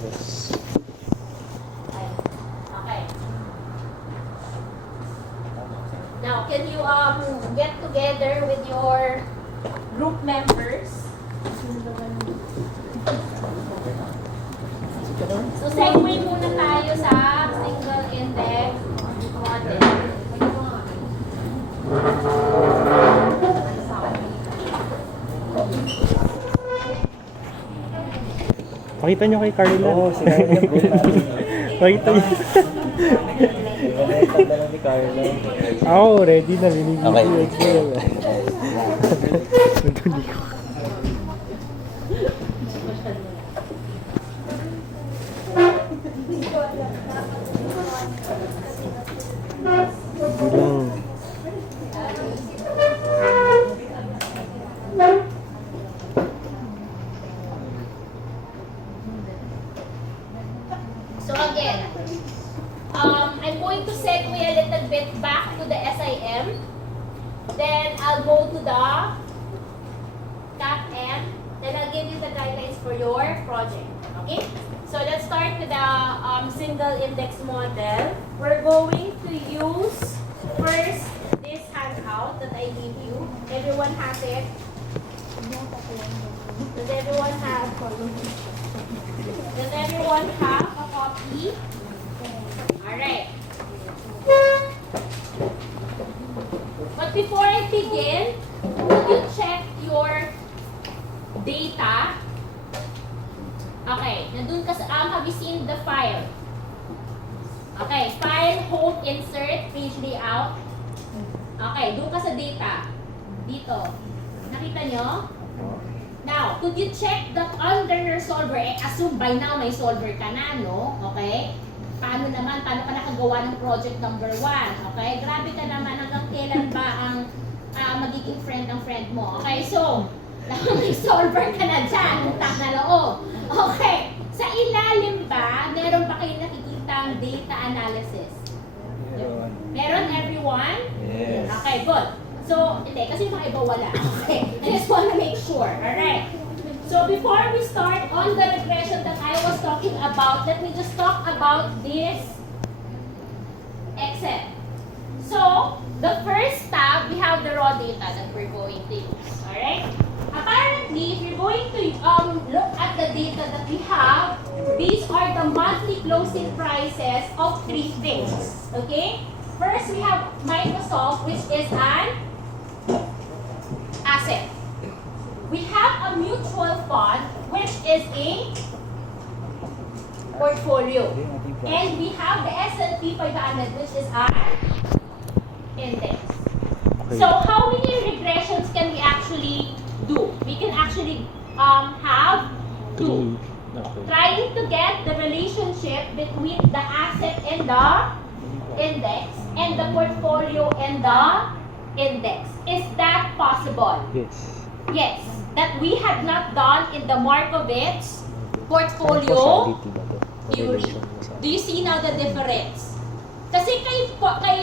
Yes. Okay. Now, can you get together with your group members? So, segue muna tayo sa single index model. Pakita nyo kay Carla. Oo, si Carla po natin. Pakita nyo. Iba na lang ni Carla. Ako, ready na. Okay. Nagtuloy ko. Bilang. So again, I'm going to segue a little bit back to the SIM. Then I'll go to the CAP-M. Then I'll give you the guidelines for your project. Okay? So let's start with the single index model. We're going to use first this handout that I gave you. Everyone has it? Does everyone have? Does everyone have a copy? Alright. But before I begin, would you check your data? Okay, nandun ka sa, have you seen the file? Okay, file, home, insert, page layout. Okay, doon ka sa data. Dito. Nakita nyo? Now, could you check that under your solver, assume by now may solver ka na, no? Okay? Paano ka nakagawa ng project number 1? Okay? Grabe ka naman, hanggang kailan ba ang magiging friend ng friend mo? Okay, so, may solver ka na dyan, utak na loob. Okay, sa ilalim ba, meron ba kayo nakikitang data analysis? Meron, everyone? Yes. Okay, good. So, hindi, kasi yung mga iba wala. Okay, I just want to make sure. Alright. So, before we start on the regression that I was talking about, let me just talk about this Excel. So, the first tab, we have the raw data that we're going to use. Alright? Apparently, if you're going to look at the data that we have, these are the monthly closing prices of 3 things. Okay? First, we have Microsoft, which is an asset. We have a mutual fund, which is a portfolio. And we have the S&P 500, which is our index. Okay. So how many regressions can we actually do? We can actually have 2. Okay. Trying to get the relationship between the asset and the index and the portfolio and the index. Is that possible? Yes. Yes. That we have not done in the Markowitz portfolio theory. Do you see now the difference? Kasi kay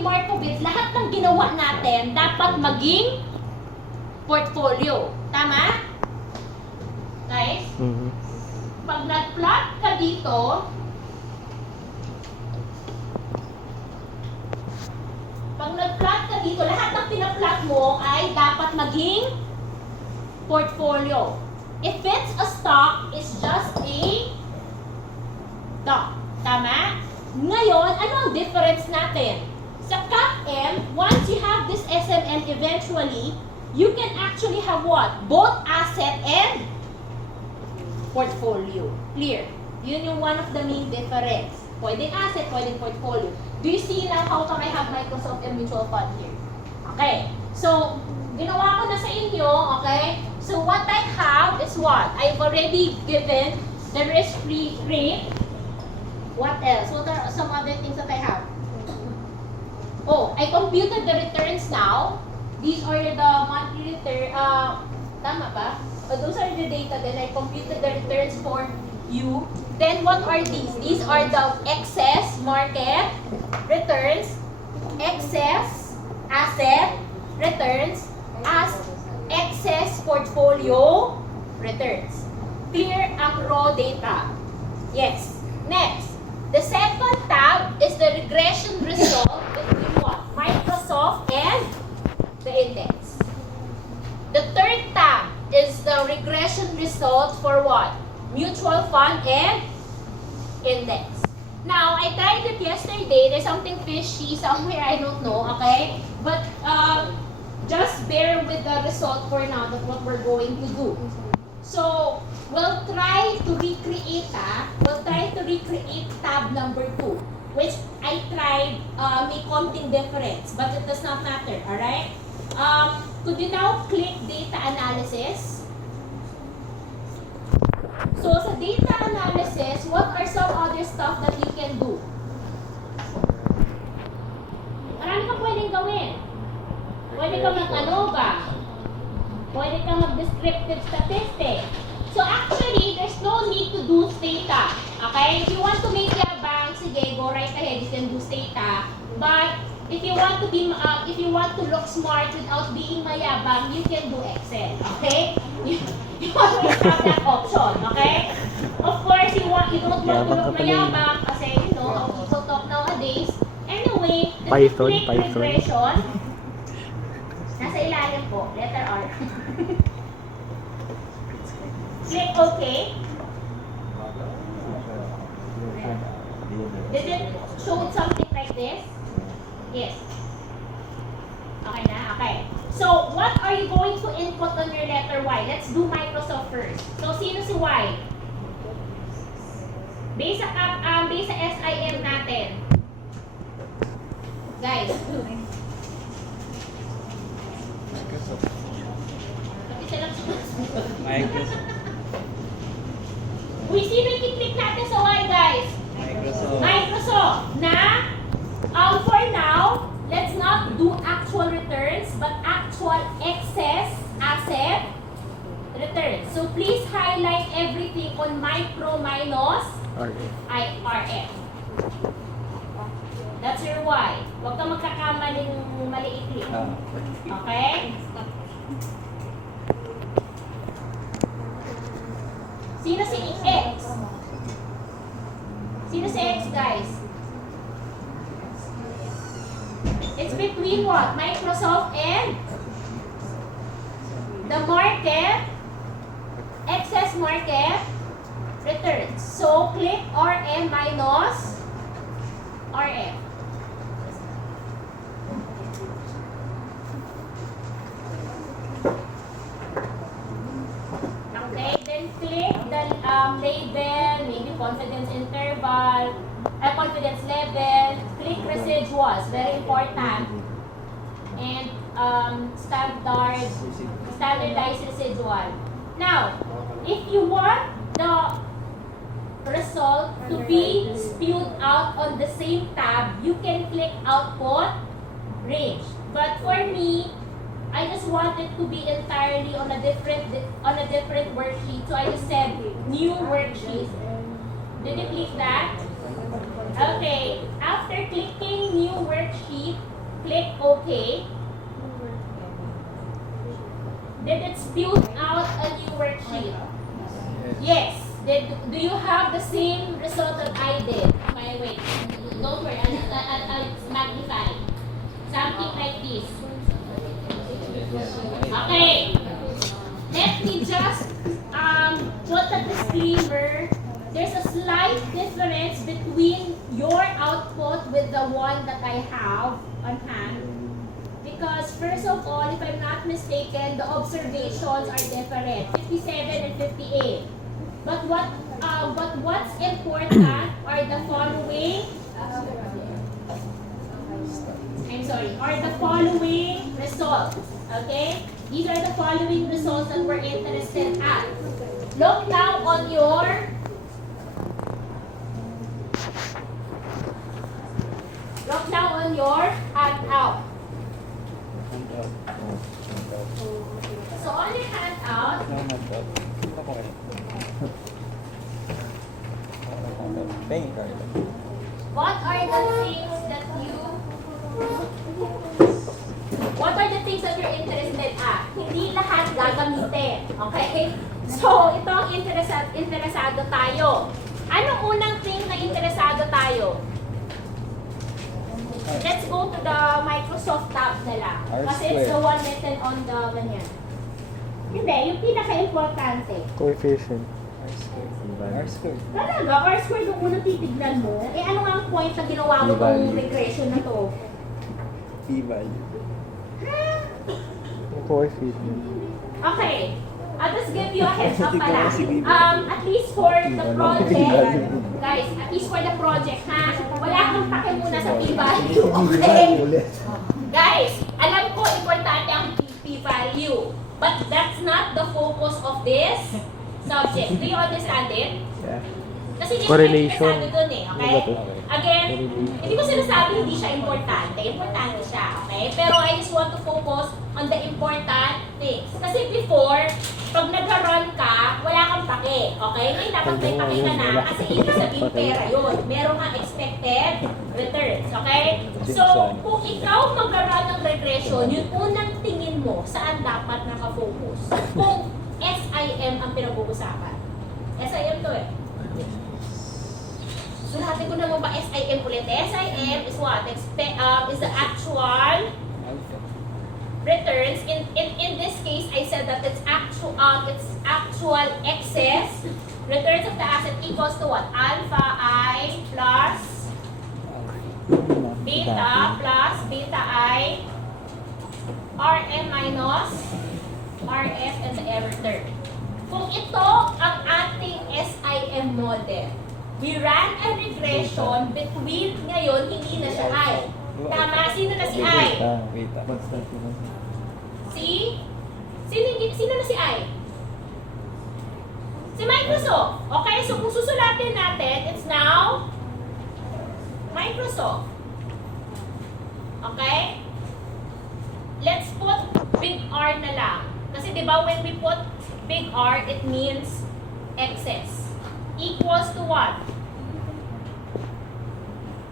Markowitz, lahat ng ginawa natin dapat maging portfolio. Tama? Guys? Mm-hmm. Pag nag-plot ka dito, lahat ng pinaplot mo ay dapat maging portfolio. If it's a stock, it's just a stock. Tama? Ngayon, ano ang difference natin? Sa CAP-M, once you have this SMN eventually, you can actually have what? Both asset and portfolio. Clear? Yun yung one of the main difference. Pwedeng asset, pwedeng portfolio. Do you see now how come I have Microsoft and mutual fund here? Okay. So, ginawa ko na sa inyo, okay? So, what I have is what? I've already given the risk-free rate. What else? What are some other things that I have? Oh, I computed the returns now. These are the monthly return. Tama ba? Those are the data. Then I computed the returns for you. Then what are these? These are the excess market returns, excess asset returns, as excess portfolio returns. Clear ang raw data. Yes. Next, the second tab is the regression result between what? Microsoft and the index. The third tab is the regression result for what? Mutual fund and index. Now, I tried it yesterday. There's something fishy somewhere, I don't know, okay? But just bear with the result for now. That's what we're going to do. So, we'll try to recreate tab number 2, which I tried may konting difference, but it does not matter, alright? Could you now click data analysis? So, sa data analysis, what are some other stuff that you can do? Marami kang pwedeng gawin. Pwede kang mag-ANOVA. Pwede kang mag-descriptive statistics. So, actually, there's no need to do data. Okay? If you want to make yabang, sige, go right ahead, you can do data. But, if you want to look smart without being mayabang, you can do Excel. Okay? You always have that option, okay? Of course, you don't want to look mayabang kasi, you know, how people talk nowadays. Anyway, Python. regression. Nasa ilalim po, letter R. Click OK. Did it show something like this? Yes. Okay na? Okay. So, what are you going to input on your letter Y? Let's do Microsoft first. So, sino si Y? Base sa SIM natin. Guys. Microsoft. Uy, sino yung click natin sa Y, guys? Microsoft. Na, for now, let's not do actual returns, but actual excess asset returns. So, please highlight everything on micro minus RF. That's your Y. Huwag kang magkakamaling maliit. Okay? Sino si X? Sino si X, guys? It's between what? Microsoft and the market, excess market returns. So, click RM minus RF. Okay, then click the label, maybe confidence interval, confidence level, click residuals, very important, and standardized residual. Now, if you want the result to be spewed out on the same tab, you can click output range. But for me, I just want it to be entirely on a different worksheet. So I just said new worksheet. Did you click that? Okay. After clicking new worksheet, click OK. Did it spew out a new worksheet? Yes. Do you have the same result that I did? Okay, wait. Don't worry. I'll magnify. Something like this. Okay. Let me just put a disclaimer. There's a slight difference between your output with the one that I have on hand. Because first of all, if I'm not mistaken, the observations are different. 57 and 58. But what's important are the following. Are the following results. Okay? These are the following results that we're interested at. Look now on your handout. So on your handout, what are the things that you're interested at? Hindi lahat gagamitin. Okay? So, ito ang interesado tayo. Anong tayo. Let's go to the Microsoft tab na lang. R Kasi it's the squared. one written on the ganyan. Hindi, yung pinaka-importante. Coefficient. R squared. Talaga, R-squared yung unang titignan mo. Eh ano nga ang point na ginawa mo P-value. tong regression na to? P-value. Coefficient. Okay. I'll just give you a heads up Tignan pala. mo si Bibi. At least for the project, P-value. guys, at least for the project, ha? Wala kang pake muna sa P-value, okay? Guys, alam ko importante ang P-value. But that's not the focus of this subject. Do you understand it? Yeah. Kasi hindi Correlation. ko sinasabi dun eh, okay? Ano ba to? Again, hindi ko sinasabi hindi siya importante. Importante siya, okay? Pero I just want to focus on the important things. Kasi before, pag nag-run ka, wala kang pake, okay? Ngayon dapat may pake ka na kasi ibig sabihin pera yun. Meron kang expected returns, okay? So, kung ikaw mag-run ng regression, yung unang tingin mo, saan dapat nakafocus? Kung SIM ang pinag-uusapan. SIM to eh. Sulatin ko naman ba SIM ulit? SIM is what? Is the actual returns. In this case, I said that it's actual excess returns of the asset equals to what? Alpha I plus beta I RM minus RF and the error term. Kung ito ang ating SIM model, we ran a regression between ngayon, hindi na siya I. Tama? Sino na si I? Wait. Sino na si I? Si Microsoft. Okay, so kung susulatin natin, it's now Microsoft. Okay? Let's put big R na lang. Kasi di ba when we put big R, it means excess. Equals to what?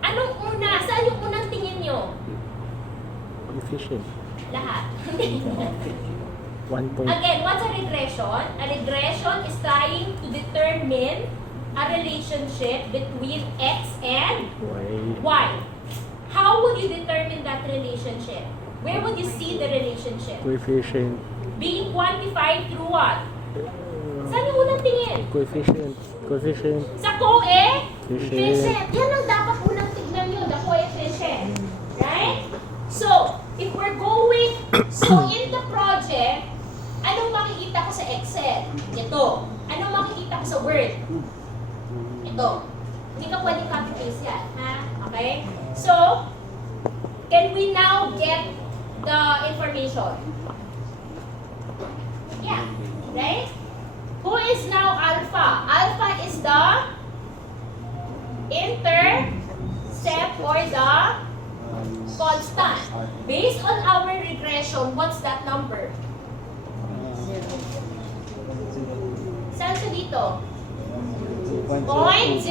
Anong una? Saan yung unang tingin nyo? Coefficient. Lahat. 1 point. Again, what's a regression? A regression is trying to determine a relationship between X and Y. How would you determine that relationship? Where would you see the relationship? Coefficient. Being quantified through what? Saan yung unang tingin? Coefficient. Coefficient. Sa coefficient. Yan ang dapat unang tignan nyo, the coefficient. Right? So, if we're going, in the project, anong makikita ko sa Excel? Ito. Anong makikita ko sa Word? Ito. Hindi ka pwedeng copy-paste yan. Ha? Okay? So, can we now get the information? Yeah. Right? Who is now alpha? Alpha is the intercept or the constant. Based on our regression, what's that number? Saan siya dito? 0.022.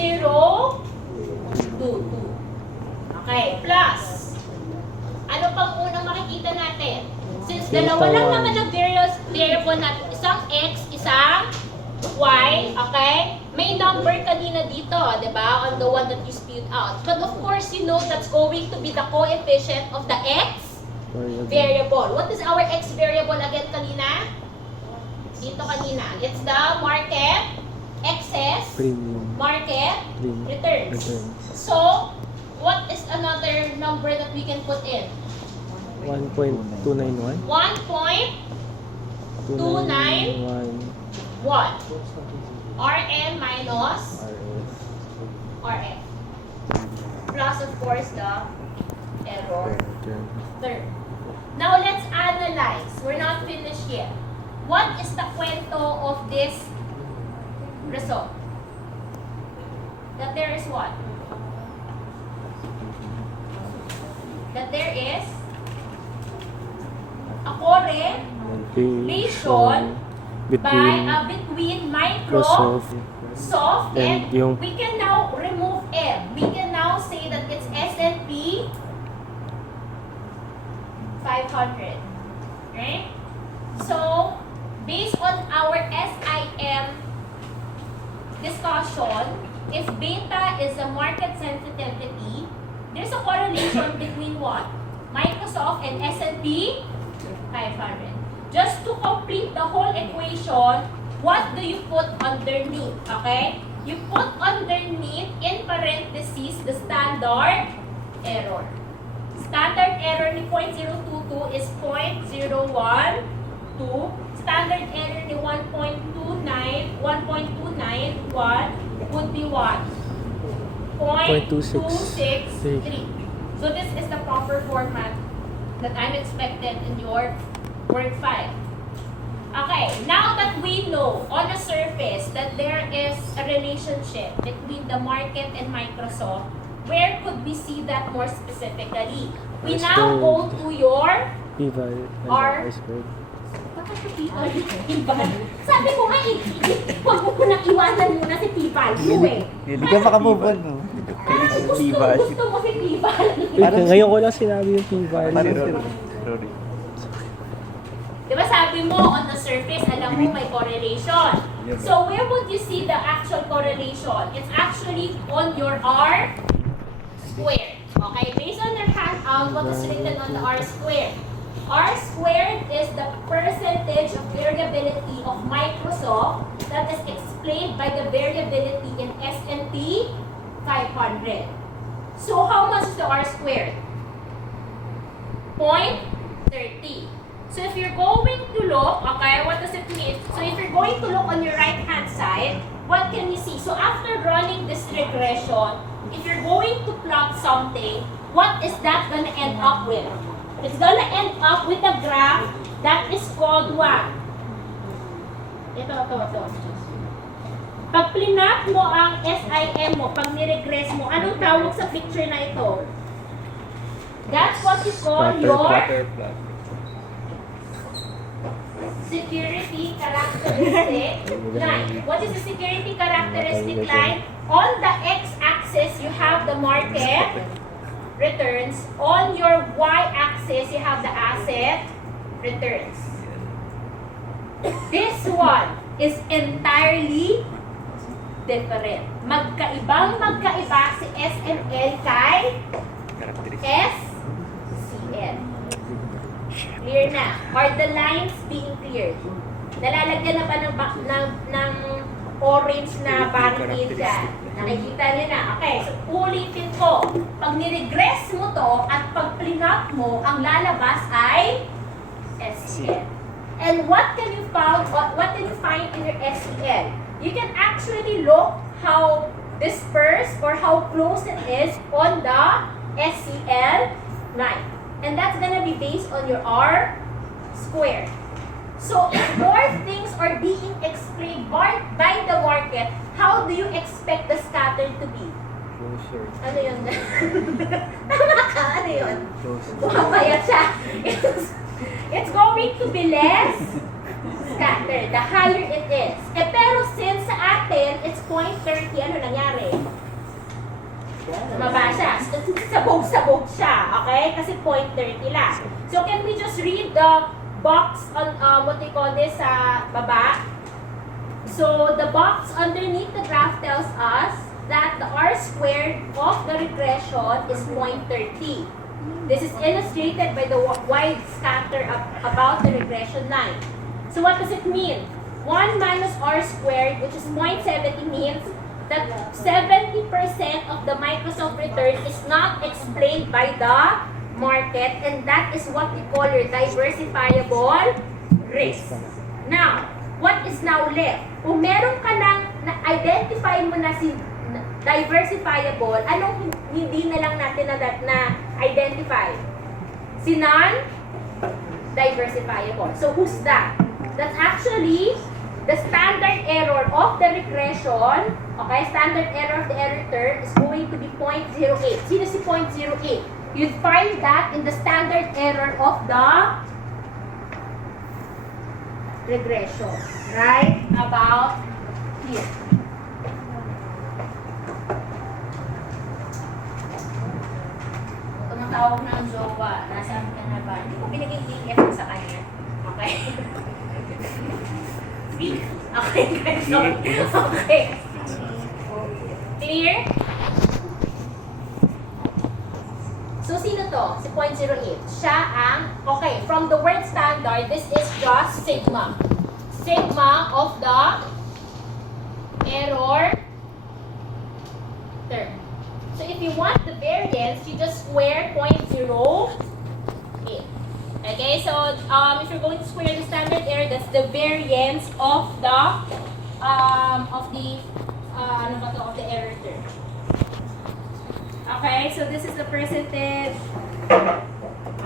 Okay, plus. Ano pang unang makikita natin? Since dalawa lang naman ang variable natin, isang x, isang y, okay? May number kanina dito, di ba? On the one that you spewed out. But of course, you know that's going to be the coefficient of the x variable. What is our x variable again kanina? Dito kanina. It's the market excess Premium. market Premium. returns. So, what is another number that we can put in? 1.291. 1.291 Rm minus Rf. Plus, of course, the error term. Now, let's analyze. We're not finished yet. What is the kwento of this result? That there is what? That there is a correlation between Microsoft and we can now remove M. We can now say that it's S&P 500. Right? So, based on our SIM discussion, if beta is a market sensitivity, there's a correlation between what? Microsoft and S&P 500. Just to complete the whole equation, what do you put underneath? Okay? You put underneath in parentheses the standard error. Standard error ni 0.022 is 0.012. Standard error ni 1.291 would be what? 0.263. So this is the proper format that I'm expected in your Word file. Okay, now that we know on a surface that there is a relationship between the market and Microsoft, where could we see that more specifically? We now go to your P-value. R. R-squared. Bakit si P-value? Sabi ko nga huwag mo nang iwanan muna si P-value eh. Hindi ka makamove on, no? Gusto mo si P-value. Ngayon ko lang sinabi yung P-value. Sorry. Diba sabi mo, on the surface, alam mo may correlation. So, where would you see the actual correlation? It's actually on your R squared. Okay, based on your handout, what is written on the R squared? R squared is the percentage of variability of Microsoft that is explained by the variability in S&P 500. So, how much is the R squared? 0.30. So if you're going to look, okay, what does it mean? So if you're going to look on your right-hand side, what can you see? So after running this regression, if you're going to plot something, what is that going to end up with? It's going to end up with a graph that is called what? Ito. Pag plinat mo ang SIM mo, pag niregress mo, anong tawag sa picture na ito? That's what you call your security characteristic line. What is the security characteristic line? On the x-axis, you have the market returns. On your y-axis, you have the asset returns. This one is entirely different. Magkaiba si SML kay SCL. Clear na? Are the lines being cleared? Nalalagyan na ba ng orange na barricade dyan? Nakikita niyo na? Okay, so ulitin ko. Pag niregress mo to at pag plinot mo, ang lalabas ay SCL. And what can you find in your SCL? You can actually look how dispersed or how close it is on the SCL line. And that's gonna be based on your R squared. So if more things are being explained by the market, how do you expect the scatter to be? Closer. Ano yun? Tama ka, ano yun? Bumapayat siya. It's going to be less scattered, the higher it is. Pero since sa atin, it's 0.30, ano nangyari? Maba siya. Sabog-sabog siya. Okay? Kasi 0.30 lang. So, can we just read the box on, what they call this, sa baba? So, the box underneath the graph tells us that the R squared of the regression is 0.30. This is illustrated by the wide scatter about the regression line. So, what does it mean? 1 minus R squared, which is 0.70, means that 70% of the Microsoft return is not explained by the market, and that is what we call your diversifiable risk. Now, what is now left? Kung meron ka na-identify mo na si diversifiable, anong hindi na lang natin na-identify? Si non-diversifiable. So, who's that? That's actually the standard error of the regression. Okay, standard error of the error term is going to be 0.08. Sino si 0.08? You'd find that in the standard error of the regression. Right about here. Tumatawag na ang jowa. Nasaan ka na ba? Hindi ko binigay DF sa kanya. Okay? Okay, guys. Okay. Clear? So, sino to? Si 0.08. Siya ang, okay, from the word standard, this is just sigma. Sigma of the error term. So, if you want the variance, you just square 0.08. Okay, so if you're going to square the standard error, that's the variance of the of the error term. Okay, so this is the percentage.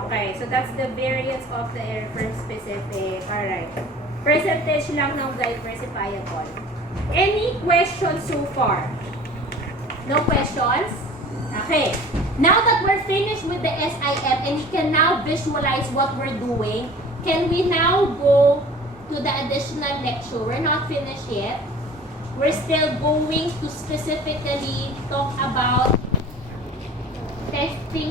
Okay, so that's the variance of the error term specific. Alright. Percentage lang ng diversifiable. Any questions so far? No questions? Okay. Now that we're finished with the SIM and you can now visualize what we're doing, can we now go to the additional lecture? We're not finished yet. We're still going to specifically talk about